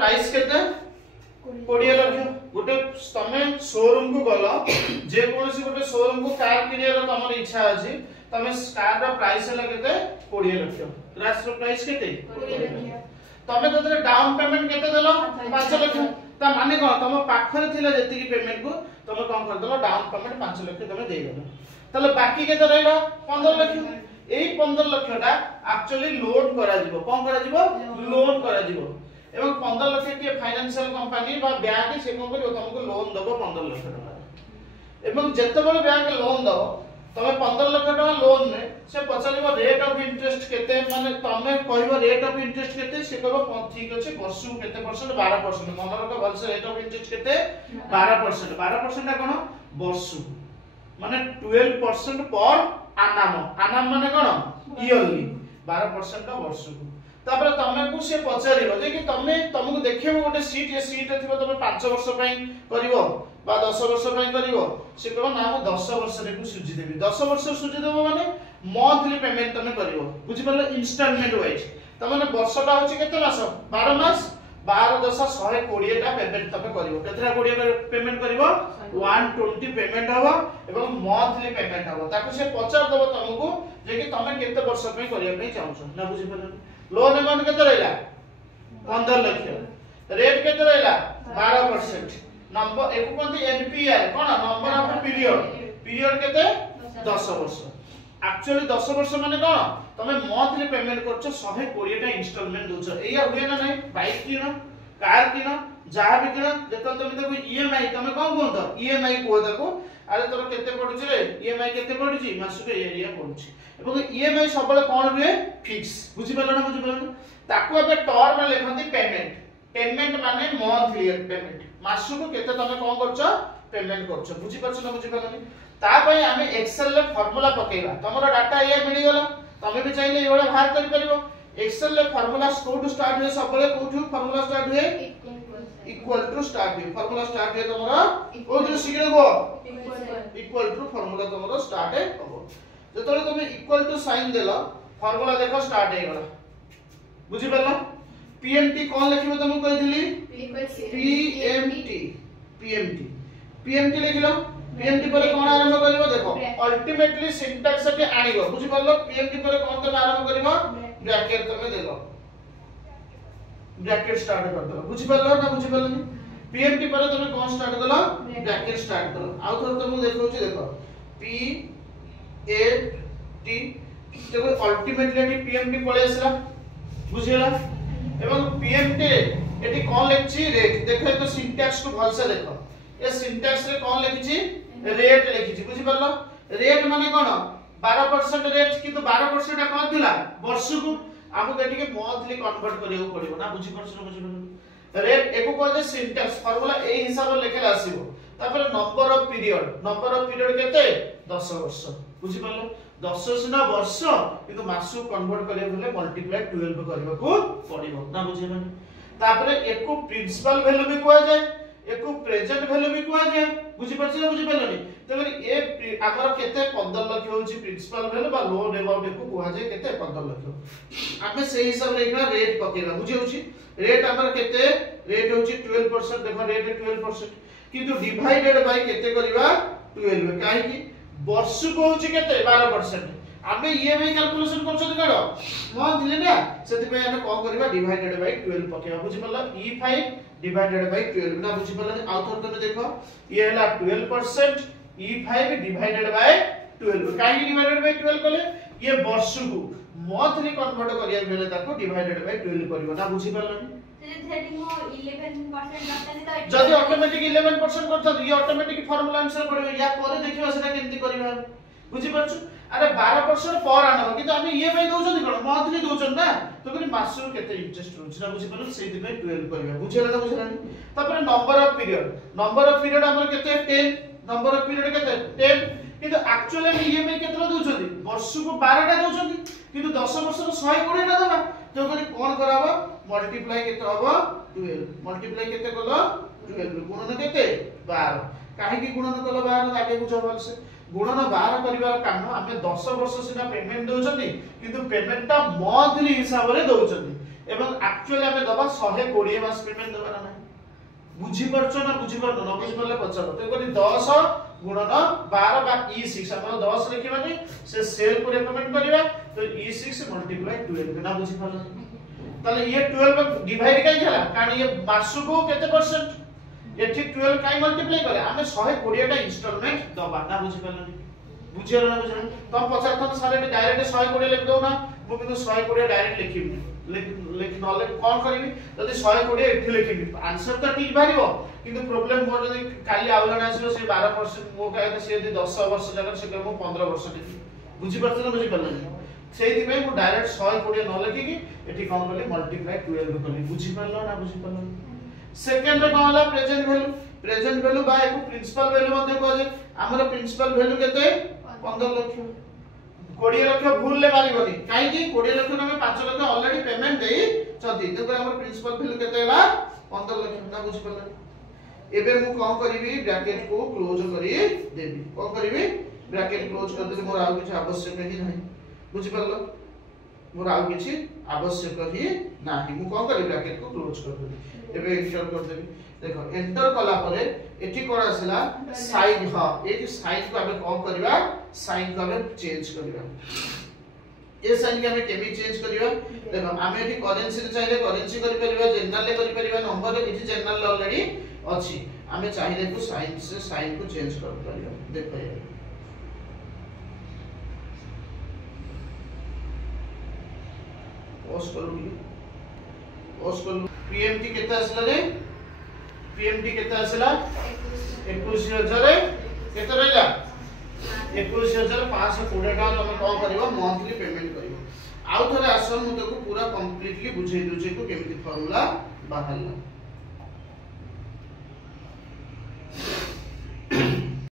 price केते 20 लाख गोटे तमे शोरूम को गलो जे कोनसी गोटे शोरूम को कार किनियर तमर इच्छा अछि तमे कार रो प्राइस हला केते 20 लाख ग्रास रो प्राइस केते 20 लाख तमे ततरे डाउन पेमेंट केते देलो 5 लाख ता माने कोन तम पाखरे थिला जेति की पेमेंट को तमे कोन कर देलो डाउन पेमेंट 5 लाख तमे देई देलो तले बाकी केते रहलो 15 लाख एई 15 लाख टा एक्चुअली लोन करा जिवो कोन करा जिवो लोन करा जिवो एवं 15 लाख के फाइनेंशियल कंपनी बा बैंक से कोन करियो तुमको लोन दबो 15 लाख टका एवं जत्ते बड़ बैंक लोन दबो तमे 15 लाख टका लोन ने से पचारिबो रेट ऑफ इंटरेस्ट केते माने तमे कहबो रेट ऑफ इंटरेस्ट केते से कहबो ठीक अछि वर्ष केते परसेंट 12% मन रखो वर्ष रेट ऑफ इंटरेस्ट केते 12% 12% कोन वर्ष माने 12% पर आनाम माने कोन ईयरली 12% का वर्ष को तापर तमे को से पचारिबो जे कि तुमको देखिबो गोटे सीट ये सीट थिबो तमे 5 वर्ष पई करिवो बा 10 वर्ष पई करिवो से कहबो ना हम 10 वर्ष रे को सुझी देबी 10 वर्ष सुझी देबो माने मंथली पेमेंट तमे करिवो बुझि परले इंस्टॉलमेंट वाइज तमे वर्षटा होची केते मास 12 मास 12 10 120 टा पेमेंट तमे करिवो केतरा 20 पेमेंट करिवो 120 पेमेंट हबो एवं मंथली पेमेंट हबो ताको से पचार देबो तुमको जे कि तमे केते वर्ष पई करिया पई चाहछो ना बुझि परले लोन अमाउंट केते रहला 15 लाख रेट केते रहला 12% नंबर एको कोनती एनपीआर कोन नंबर ऑफ पीरियड केते 10 वर्ष एक्चुअली 10 वर्ष माने कोन तमे मंथली पेमेंट करछो 120 टा इंस्टॉलमेंट दोछो एया हुए ना नहीं बाइक किनो कार किनो जहा भी किनो जेतल तमे देखो ईएमआई तमे कोन कोन ईएमआई को देखो अरे तोर केते पडुची रे ईएमआई केते पडुची मासु के एरिया पडुची एवं ईएमआई सबले कोन रुए फिक्स बुझि परलो ना ताको अब टर्म लेखंती पेमेंट माने मंथली पेमेंट मासु को केते तमे कोन करछो पेमेंट करछो बुझि परछो ना बुझि परलो ता पई हमें एक्सेल ले फार्मूला पकेबा तमरो डाटा ये मिली गेलो तमे भी चाहिले एवडा बाहर करि परिबो एक्सेल ले फार्मूला कोठु स्टार्ट हुए सबले कोठु फार्मूला स्टार्ट हुए इक्वल टू स्टार्ट हुए फार्मूला स्टार्ट हुए तमरो कोठु सिगरे गो इक्वल टू फार्मूला तमरो स्टार्ट हो जतले तमे इक्वल टू साइन देलो फार्मूला देखो स्टार्ट हे गला बुझि परलो पीएमटी कोन लिखिबो तुमको कहि दिली पीएमटी लिखिलो पीएमटी पर कोन आरंभ करबो देखो अल्टीमेटली सिंटैक्स के आनिबो बुझि परलो पीएमटी पर कोन तमे आरंभ करबो ब्रैकेट तमे देलो ब्रैकेट स्टार्ट कर दलो बुझि परलो ना बुझि परलो पीएमटी पर तमे कोन स्टार्ट करलो ब्रैकेट स्टार्ट करो आउ थोर तुमको देखौची देखो पी ए टी देखो अल्टीमेटली पीएमटी पळे आसला बुझिला एवं पीएमटी एटी कोन लेखची रेट देखो तो सिंटैक्स को भल से देखो ए सिंटैक्स रे कोन लेखची रेट लेखची बुझि परलो रेट माने कोन 12% रेट किंतु 12% कोन थिला वर्ष को हमको एटी के मंथली कन्वर्ट करियो पड़िबो ना बुझि परछो बुझि परलो रेट एको को जे सिंटैक्स फार्मूला ए हिसाब लेखेला आसीबो तापर नंबर ऑफ पीरियड केते 10 वर्ष बुझि परलो 10 सिना वर्ष किंतु मासु कन्वर्ट करियो भले मल्टीप्लाई 12 करबा को पड़िबो ना बुझिबो तापर एको प्रिंसिपल वैल्यू भी कोआ जाय एको प्रेजेंट वैल्यू भी कोआ जाय बुझि परछो बुझि परलोनी तबरी ए हमर केते 15 लाख होची प्रिंसिपल वैल्यू बा लोन अबाउट एको कोआ जाय केते 15 लाख आमे से हिसाब रे एकरा रेट पकेला बुझि होची रेट हमर केते रेट होची 12% देखो रेट 12% किंतु डिवाइडेड बाय केते करबा 12 काहे कि वर्ष को होची केते 12% आमे ईएमआई कैलकुलेशन करछो करो मन दिले ना सेति पे हमें कोन करबा डिवाइडेड बाय 12 पकेबा बुझि परला E5 डिवाइडेड बाय 12 ना बुझि परला आउ थोर तमे देखो ये हला 12% E5 डिवाइडेड बाय 12 काहे डिवाइडेड बाय 12 कले ये वर्ष को मंथली कन्वर्ट करिया बेले ताको डिवाइडेड बाय 12 करबो ना बुझि परला जदी ऑटोमेटिक 11% करथन ये ऑटोमेटिक फार्मूला आंसर पड़बे या करे देखिबा सेटा केमति करबा बुझि परछु अरे 12% पर आनो किंतु हम ईएमआई दोछन कोन मंथली दोछन ना तो करी मासु केते इंटरेस्ट होछ ना बुझि परछु सेति पे 12 करबा बुझिला ना बुझिला तापर नंबर ऑफ पीरियड हमर केते 10 नंबर ऑफ पीरियड केते 10 किंतु एक्चुअली ईएमआई केते दोछन वर्ष को 12 टा दोछन किंतु 10 वर्ष को 120 टा देबा तो करी कोन कराबो मल्टीप्लाई केते होबो 12 मल्टीप्लाई केते कलो 12 गुणन केते 12 काहे की गुणन कलो 12 आगे बुझो भलसे गुणन 12 करिवार काम हमें 10 वर्ष सिना पेमेंट दोचंती किंतु पेमेंट ता मंथली हिसाब रे दोचंती एवं एक्चुअली हमें दबा 120 मास पेमेंट दबा ना बुझी परछो ना बुझी परनो न बुझी परले पचार तो कोनी 10 गुणन 12 बा E6 हम 10 लिखिबानी से सेल को रेकमेंड करिवा तो E6 मल्टीप्लाई 12 ना बुझी परलो ताले ये 12 डिवाइड काई होला कारण ये मासु को केते परसेंट ये ठीक 12 काई मल्टीप्लाई करे हमें 120 टा इंस्टॉलमेंट दबा ना बुझी परलो बुझियो ना बुझियो तो पचार तो सारे डायरेक्ट 120 लिख दो ना मु किंतु 120 डायरेक्ट लिखिबी लिख नले कोन करबी जदी 120 एठी लिखिबी आंसर तो ठीक बारिबो किंतु प्रॉब्लम मोर जदी काली आउलन आसीबो से 12% मो कहते से यदि 10 वर्ष जगह से कहबो 15% लिखि बुझी परछ ना बुझी परलनी सेहि दिमे मु डायरेक्ट 120 न लिखि कि एठी कोन करली मल्टीप्लाई 12 करली बुझी परलो ना बुझी परलो सेकंड रे कोन होला प्रेजेंट वैल्यू बा एको प्रिंसिपल वैल्यू मध्ये को जे हमर प्रिंसिपल वैल्यू केते 15 लाख 20 लाख भूल ले मारिबनी काई कि 20 लाख में 5 लाख ऑलरेडी पेमेंट देई छथि तो हमर प्रिंसिपल वैल्यू केते होला 15 लाख ना बुझ परले एबे मु कोन करिवि ब्रैकेट को क्लोज करी देबी कोन करिवि ब्रैकेट क्लोज कर देबी मोर आ किछ आवश्यक ही नहीं बुझ परलो मोर आ किछ आवश्यक ही नाही मु कोन करी ब्रैकेट को क्लोज कर देबी एबे इंसर्ट कर देबी देखो एंटर कला परे एठी कोन आसला साइन ह ए साइन को हमें कोन करबा साइन को हमें चेंज करबा ए साइन के हमें केबी चेंज करबा देखो हमें एठी करेंसी रे चाहिले करेंसी करि परबा जनरल ले करि परबा नंबर रे एठी जनरल ऑलरेडी अछि हमें चाहिले को साइन से साइन को चेंज कर परबा देखो ये ओस करू पीएमटी केता आसला रे पीएमटी केता आसला 21000 केता रहला 21520 टाका हम कोन करबो मंथली पेमेंट करबो आउ थरे आसन मु तको पूरा कंप्लीटली बुझै दोछे को केमिति फार्मूला बाहरला